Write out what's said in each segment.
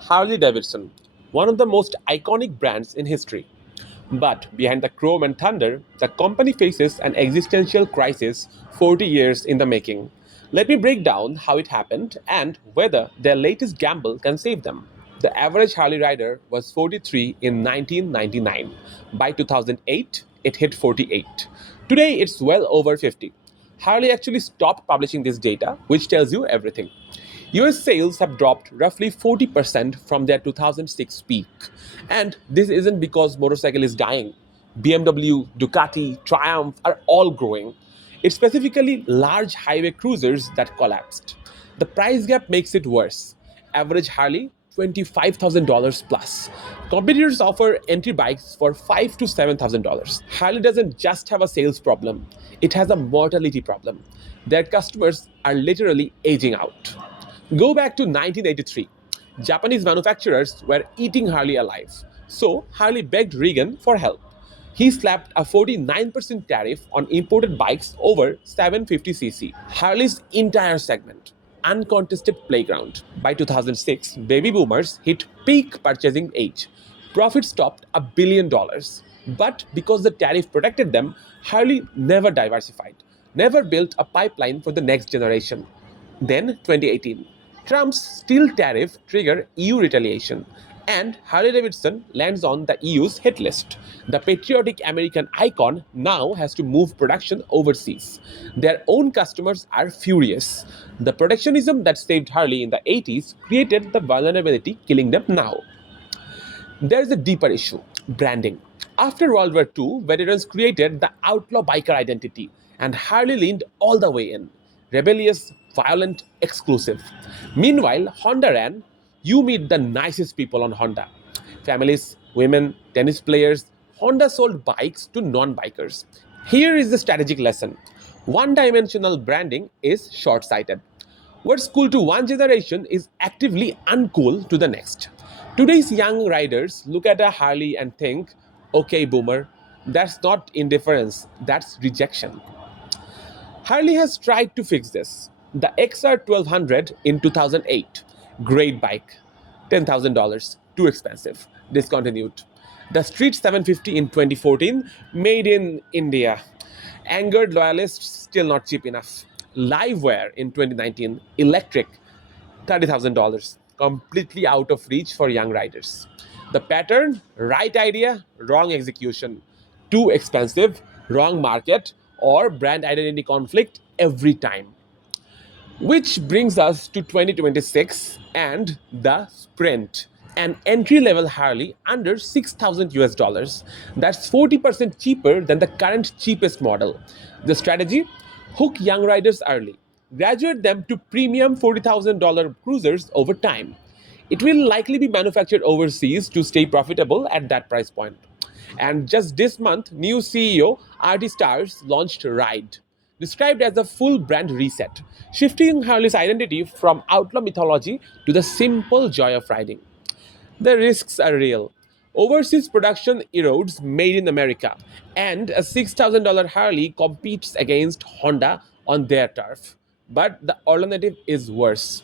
Harley-Davidson, one of the most iconic brands in history. But behind the chrome and thunder, the company faces an existential crisis 40 years in the making. Let me break down how it happened and whether their latest gamble can save them. The average Harley rider was 43 in 1999. By 2008, it hit 48. Today, it's well over 50. Harley actually stopped publishing this data, which tells you everything. US sales have dropped roughly 40% from their 2006 peak. And this isn't because motorcycle is dying. BMW, Ducati, Triumph are all growing. It's specifically large highway cruisers that collapsed. The price gap makes it worse. Average Harley $25,000 plus. Competitors offer entry bikes for $5,000 to $7,000. Harley doesn't just have a sales problem, it has a mortality problem. Their customers are literally aging out. Go back to 1983. Japanese manufacturers were eating Harley alive. So Harley begged Reagan for help. He slapped a 49% tariff on imported bikes over 750cc. Harley's entire segment, uncontested playground. By 2006, baby boomers hit peak purchasing age. Profits topped $1 billion. But because the tariff protected them, Harley never diversified, never built a pipeline for the next generation. Then 2018, Trump's steel tariff triggered EU retaliation, and Harley-Davidson lands on the EU's hit list. The patriotic American icon now has to move production overseas. Their own customers are furious. The protectionism that saved Harley in the 80s created the vulnerability killing them now. There's a deeper issue: branding. After World War II, veterans created the outlaw biker identity, and Harley leaned all the way in. Rebellious, violent, exclusive. Meanwhile, Honda ran, you meet the nicest people on Honda. Families, women, tennis players. Honda sold bikes to non bikers. Here is the strategic lesson: one dimensional branding is short sighted. What's cool to one generation is actively uncool to the next. Today's young riders look at a Harley and think, okay, boomer, that's not indifference, that's rejection. Harley has tried to fix this. The XR 1200 in 2008, great bike, $10,000, too expensive, discontinued. The Street 750 in 2014, made in India, angered loyalists, still not cheap enough. LiveWire in 2019, electric, $30,000, completely out of reach for young riders. The pattern: right idea, wrong execution, too expensive, wrong market, or brand identity conflict every time. Which brings us to 2026 and the Sprint, an entry level Harley under 6,000 US dollars. That's 40% cheaper than the current cheapest model. The strategy: hook young riders early, graduate them to premium $40,000 cruisers over time. It will likely be manufactured overseas to stay profitable at that price point. And just this month, new CEO RT Stars launched Ride, described as a full brand reset, shifting Harley's identity from outlaw mythology to the simple joy of riding. The risks are real. Overseas production erodes made in America, and a $6,000 Harley competes against Honda on their turf. But the alternative is worse.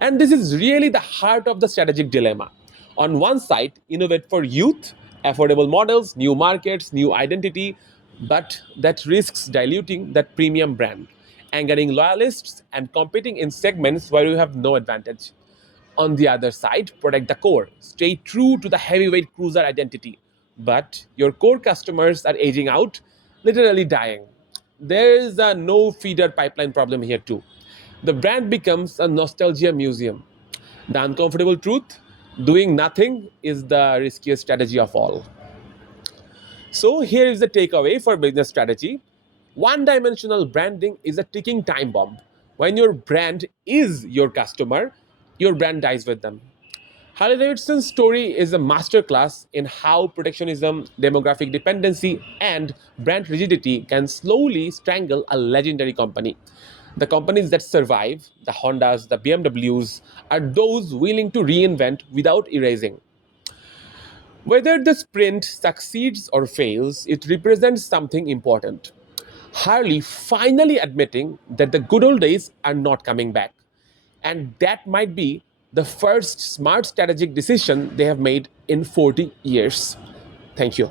And this is really the heart of the strategic dilemma. On one side, innovate for youth, affordable models, new markets, new identity, but that risks diluting that premium brand, angering loyalists, and competing in segments where you have no advantage. On the other side, protect the core, stay true to the heavyweight cruiser identity, but your core customers are aging out, literally dying. There is a no feeder pipeline problem here too. The brand becomes a nostalgia museum. The uncomfortable truth: doing nothing is the riskiest strategy of all. So, here is the takeaway for business strategy: one dimensional branding is a ticking time bomb. When your brand is your customer, your brand dies with them. Harley Davidson's story is a masterclass in how protectionism, demographic dependency, and brand rigidity can slowly strangle a legendary company. The companies that survive, the Hondas, the BMWs, are those willing to reinvent without erasing. Whether the sprint succeeds or fails, it represents something important. Harley finally admitting that the good old days are not coming back. And that might be the first smart strategic decision they have made in 40 years. Thank you.